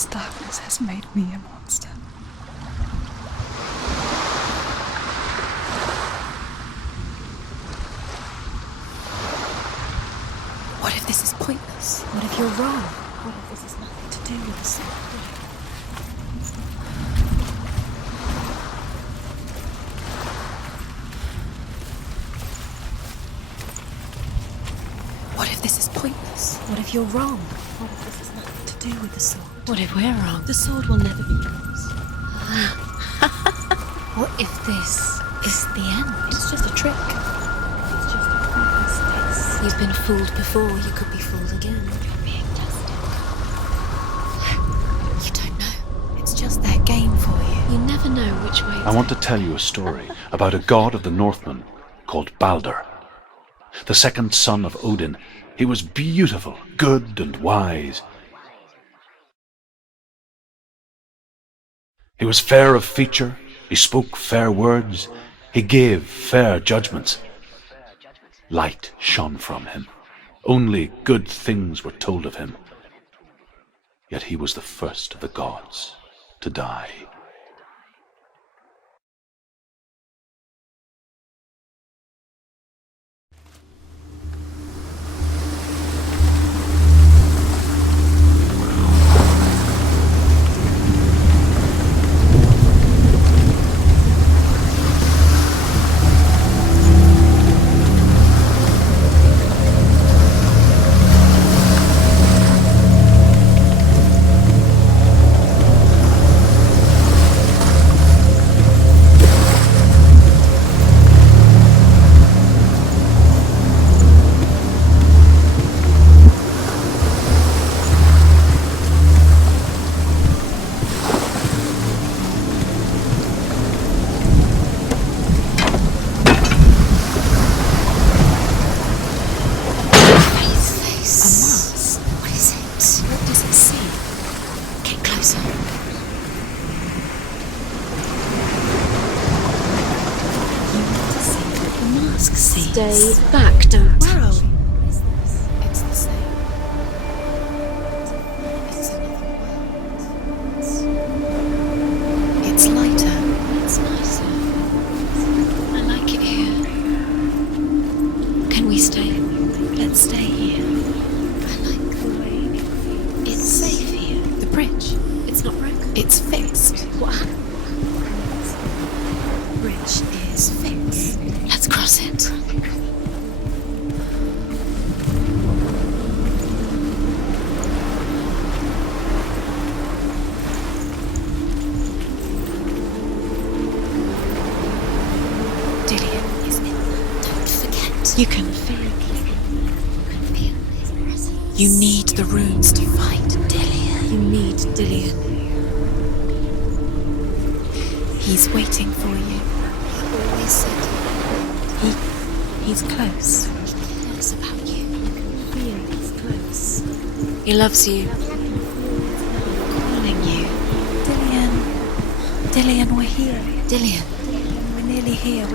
This darkness has made me a monster. What if this is pointless? What if you're wrong? What if this has nothing to do with the sword? What if this is pointless? What if you're wrong? What if this has nothing to do with the sword? What if we're wrong? The sword will never be yours. What if this is the end? It's just a trick. It's just a pointless test. You've been fooled before, you could be fooled again. You're being tested. You don't know. It's just their game for you. You never know which way I want to tell you a story about a god of the Northmen called Balder. The second son of Odin. He was beautiful, good and wise. He was fair of feature, he spoke fair words, he gave fair judgments. Light shone from him. Only good things were told of him. Yet he was the first of the gods to die. Stay back, don't. Where are we? It's the same. It's another world. It's lighter. It's nicer. I like it here. Can we stay? Let's stay here. I like the way it feels. It's safe here. The bridge. It's not broken. It's fixed. What happened? The bridge is fixed. Let's cross it. Dillian is in there. Don't forget. You can feel it. You can feel his presence. You need the runes to find Dillian. You need Dillian. He's waiting for you. He always said He's close. he cares about you. You can feel he's close. He loves you. Calling you. Dillian. Dillian, we're here. Dillian. We're nearly here.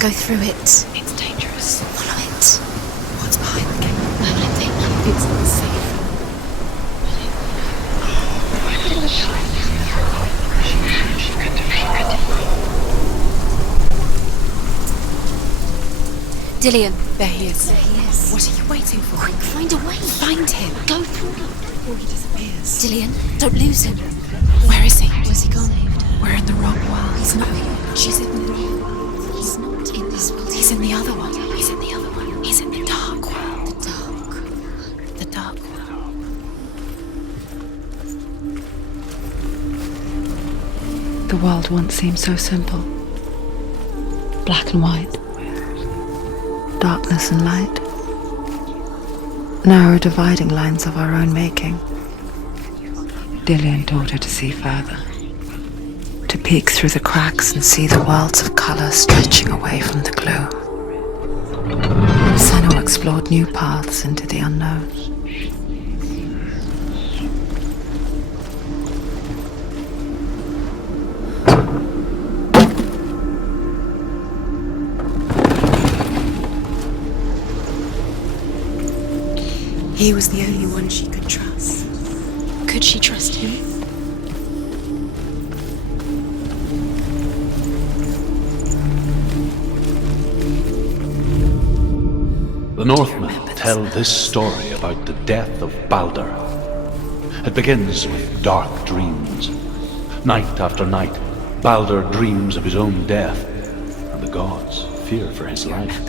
Go through it. It's dangerous. Follow it. What's behind the gate? Where will it take you? It's not safe. Dillian. There he is. There he is. What are you waiting for? Quick, find a way. Find him. Go through. Before he disappears. Dillian, don't lose him. Where is he? Where's he gone? We're in the wrong world. He's not here. She's in the wrong world. He's not in this world. He's in the other one. He's in the other one. He's in the dark world. The dark. The dark world. The world once seemed so simple. Black and white. darkness and light, narrow dividing lines of our own making. Dillian taught her to see further, to peek through the cracks and see the worlds of colour stretching away from the gloom. Senua explored new paths into the unknown. He was the only one she could trust. Could she trust him? The Northmen tell this story about the death of Baldur. It begins with dark dreams. Night after night, Baldur dreams of his own death, and the gods fear for his life.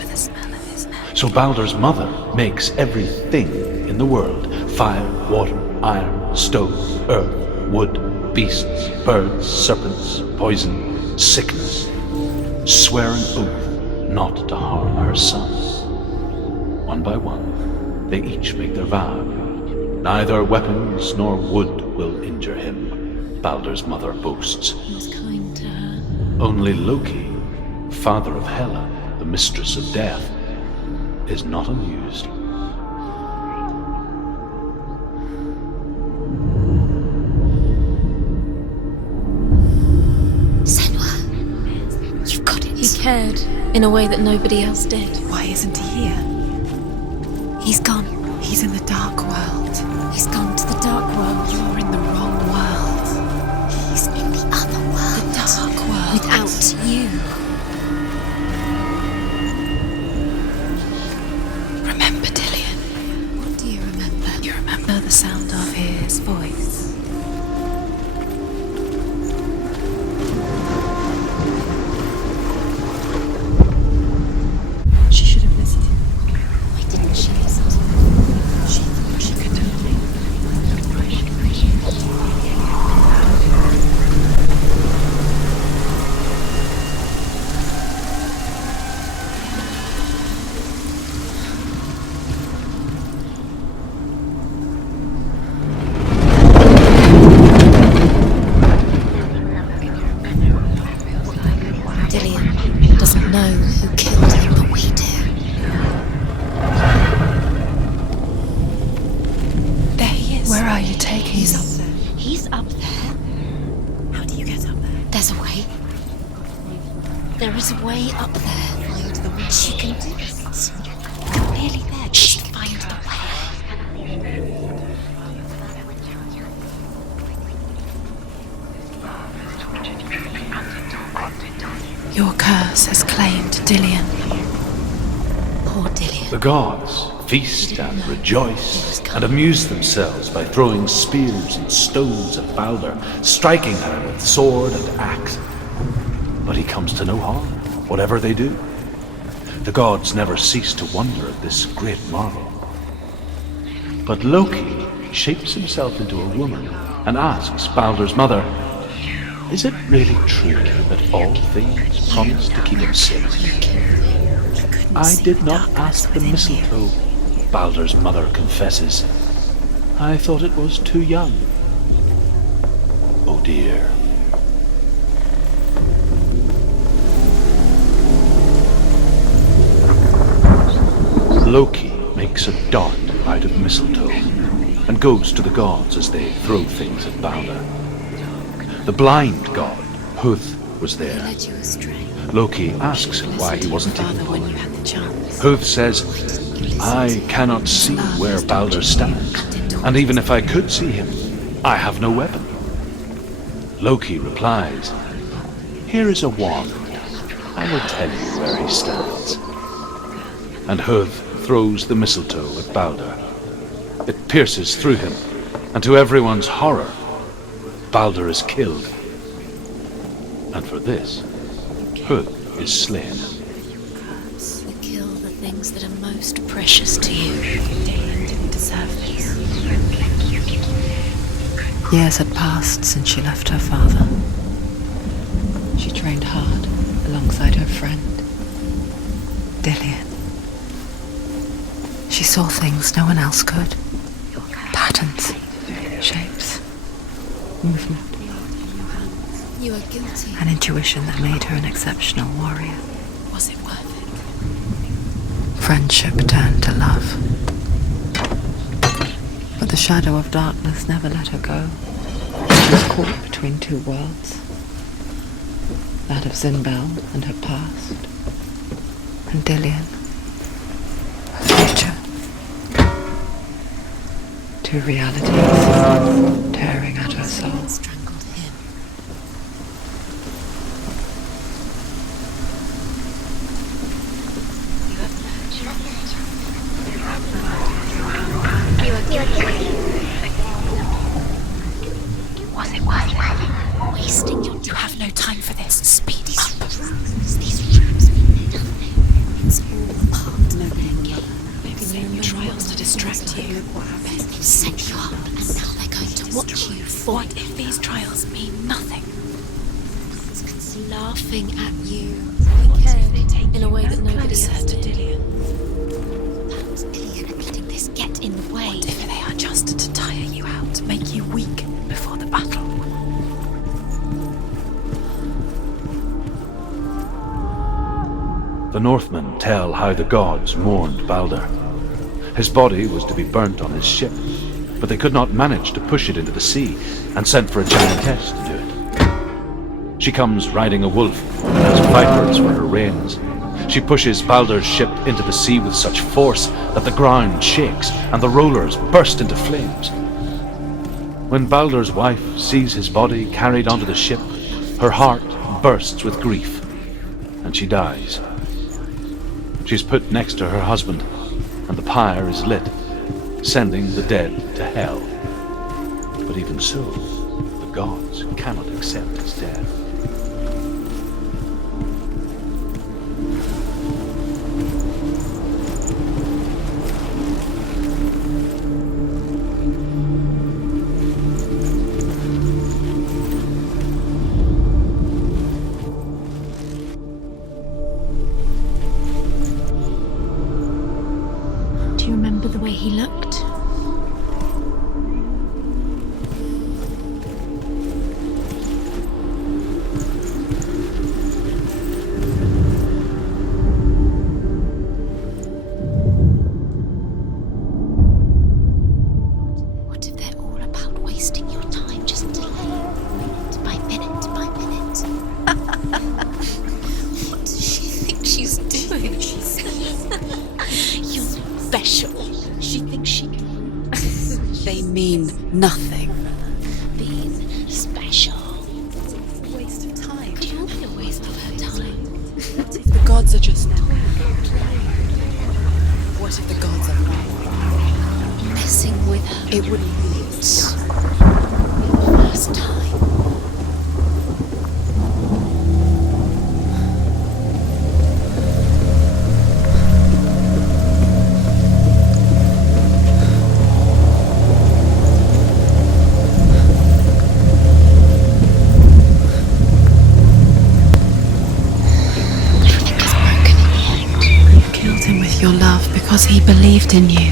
So Baldur's mother makes everything in the world: fire, water, iron, stone, earth, wood, beasts, birds, serpents, poison, sickness, swear an oath not to harm her son. One by one, they each make their vow. Neither weapons nor wood will injure him, Baldur's mother boasts. He was kind to her. Only Loki, father of Hela, the mistress of death, is not amused. Senua, you've got it. He cared in a way that nobody else did. Why isn't he here? He's gone. He's in the dark world. He's gone to the dark world. You're in the wrong world. He's in the other world. The dark world. Without you. Remember, Dillian. What do you remember? You remember the sound of his voice. She should have listened. Why didn't she listen to him? She thought she could do it. Dillian doesn't know who killed him, but we do. There he is. Where are you taking He's me? up there. He's up there. How do you get up there? There's a way. There is a way up there. Find the way. She can do it. You're nearly there. Just find the way. Your curse has claimed Dillian. Poor Dillian. The gods feast and rejoice and amuse themselves by throwing spears and stones at Baldur, striking her with sword and axe. But he comes to no harm, whatever they do. The gods never cease to wonder at this great marvel. But Loki shapes himself into a woman and asks Baldur's mother, "Is it really true that all things promise to keep him safe?" "I did not ask the mistletoe," Baldur's mother confesses. "I thought it was too young." Oh dear. Loki makes a dart out of mistletoe and goes to the gods as they throw things at Baldur. The blind god, Huth, was He there. led you astray. Loki asks him why he wasn't taken Father, when you forward. had the chance. Huth says, "I cannot see where Baldur stands, and even if I could see him, I have no weapon." Loki replies, "Here is a wand. I will tell you where he stands." And Huth throws the mistletoe at Baldur. It pierces through him, and to everyone's horror, Baldur is killed. And for this, Huth is slain. We kill the things that are most precious to you. Dillian didn't deserve this. Years had passed since she left her father. She trained hard alongside her friend, Dillian. She saw things no one else could. Patterns, shapes, movement. You are guilty. An intuition that made her an exceptional warrior. Was it worth it? Friendship turned to love. But the shadow of darkness never let her go. She was caught between two worlds. That of Zinbel and her past, and Dillian, her future. Two realities tearing at her soul. Strangled him. You are guilty. Was it worth it? Wasting your You have no time for this. Speed up. These rooms mean nothing. It's all part of their game. They've set you trials to distract you. They've set you up, and now they're going to watch you fall. What if these trials mean nothing? Laughing at you. They take In a way that nobody said else to did. Dillian. Perhaps Dillian are letting this get in the way. What if they are just to tire you out, make you weak before the battle? The Northmen tell how the gods mourned Balder. His body was to be burnt on his ship, but they could not manage to push it into the sea, and sent for a giantess to do it. She comes riding a wolf and has vipers for her reins. She pushes Balder's ship into the sea with such force that the ground shakes and the rollers burst into flames. When Balder's wife sees his body carried onto the ship, her heart bursts with grief, and she dies. She's put next to her husband, and the pyre is lit, sending the dead to hell. But even so, the gods cannot accept his death. Do you remember the way he looked? What if they're all about wasting your time just minute by minute by minute? What does she think she's doing? You're special. She thinks she can. They mean nothing. Being special. Waste of time. Do you want a waste of her time? What if the gods are just What if the gods are wrong? Messing with her. It wouldn't be First time. Nothing is broken in the end. You killed him with your love because he believed in you.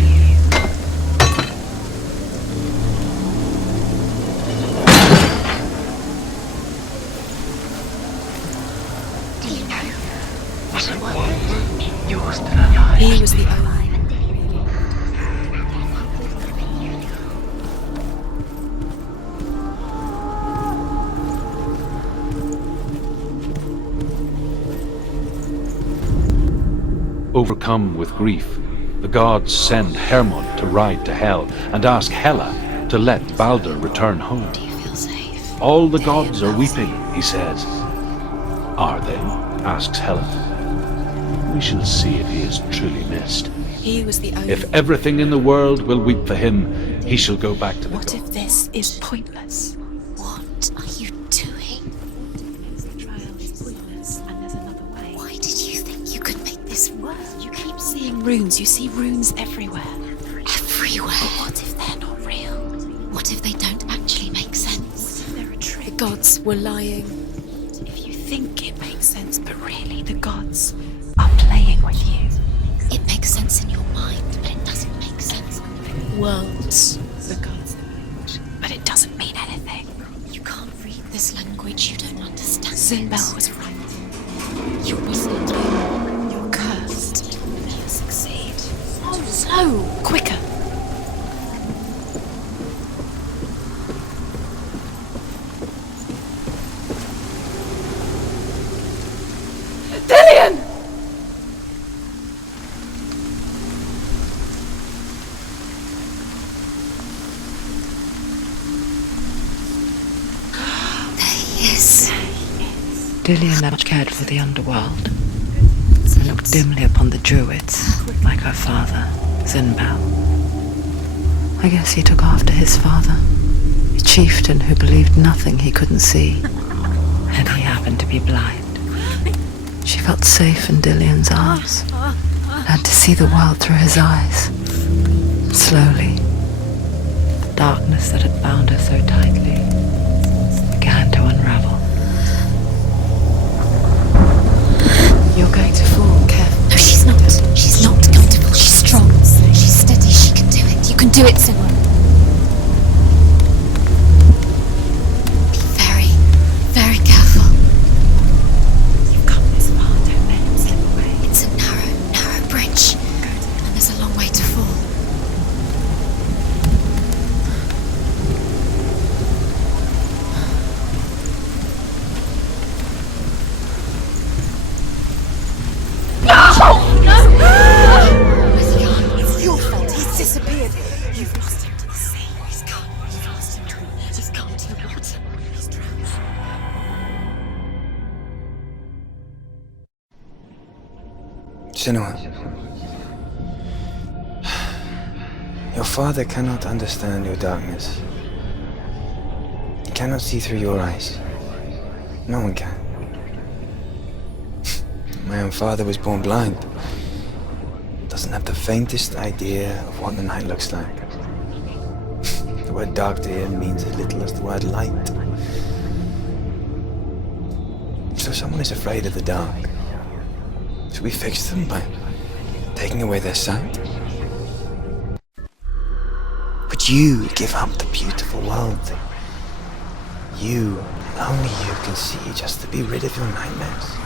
Do you know? Was it He was the only. Overcome with grief, the gods send Hermod to ride to Hell and ask Hela to let Balder return home. Do you feel safe? All the gods are weeping, he says. Are they? Asks Hela. We shall see if he is truly missed. He was the only. If everything in the world will weep for him, he shall go back to the What if gods. this is pointless? What are you doing? The trial is pointless, and there's another way. Why did you think you could make this work? You keep seeing runes. You see runes everywhere. Everywhere. But what if they're not real? What if they don't actually make sense? They're a trick. The gods were lying. If you think it makes sense, but really the gods are playing with you. It makes sense in your mind, but it doesn't make sense. Worlds. The gods have language, but it doesn't mean anything. You can't read this language, you don't understand. Zinbel was right. You're wasting time. You're cursed. You'll never succeed. Slow! Quicker! Dillian! Yes. Dillian never cared for the underworld and looked dimly upon the druids, like her father, Zinbal. I guess he took after his father, a chieftain who believed nothing he couldn't see, and he happened to be blind. She felt safe in Dillian's arms, learned to see the world through his eyes. Slowly, the darkness that had bound her so tightly began to unravel. You're going to fall, careful. No, she's not. She's not going to fall. She's strong. She's steady. She can do it. You can do it, Senua. Be very, very careful. You've come this far, don't let it slip away. It's a narrow, narrow bridge. And there's a long way to fall. It's your fault. He's disappeared. You've lost him to the sea. He's gone. You've lost him to the He's gone to the water. He's drowned. Senua, your father cannot understand your darkness. He cannot see through your eyes. No one can. My own father was born blind. Doesn't have the faintest idea of what the night looks like. The word dark to him means as little as the word light. So someone is afraid of the dark. Should we fix them by taking away their sight? Would you give up the beautiful world that you, and only you, can see just to be rid of your nightmares?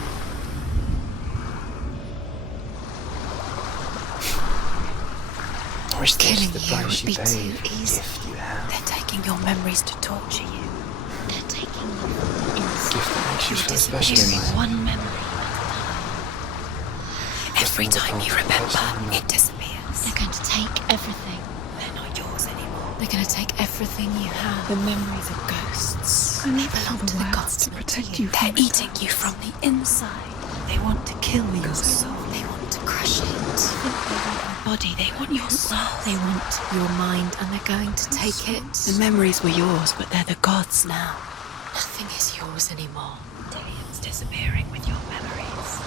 Or is this Killing the you price would you be pay too for the easy. gift you have? They're taking your memories to torture you. They're taking you in Gift that makes you so special in disappearing life. one memory. Every time you remember, it disappears. They're going to take everything. They're not yours anymore. They're going to take everything you have. The memories of ghosts. They belong to the gods, to not protect you. you. They're eating you from the inside. They want to kill your soul. They want to crush it. They want your body. They want your soul. They want your mind, and they're going to take it. The memories were yours, but they're the gods now. Nothing is yours anymore. Dillian's disappearing with your memories.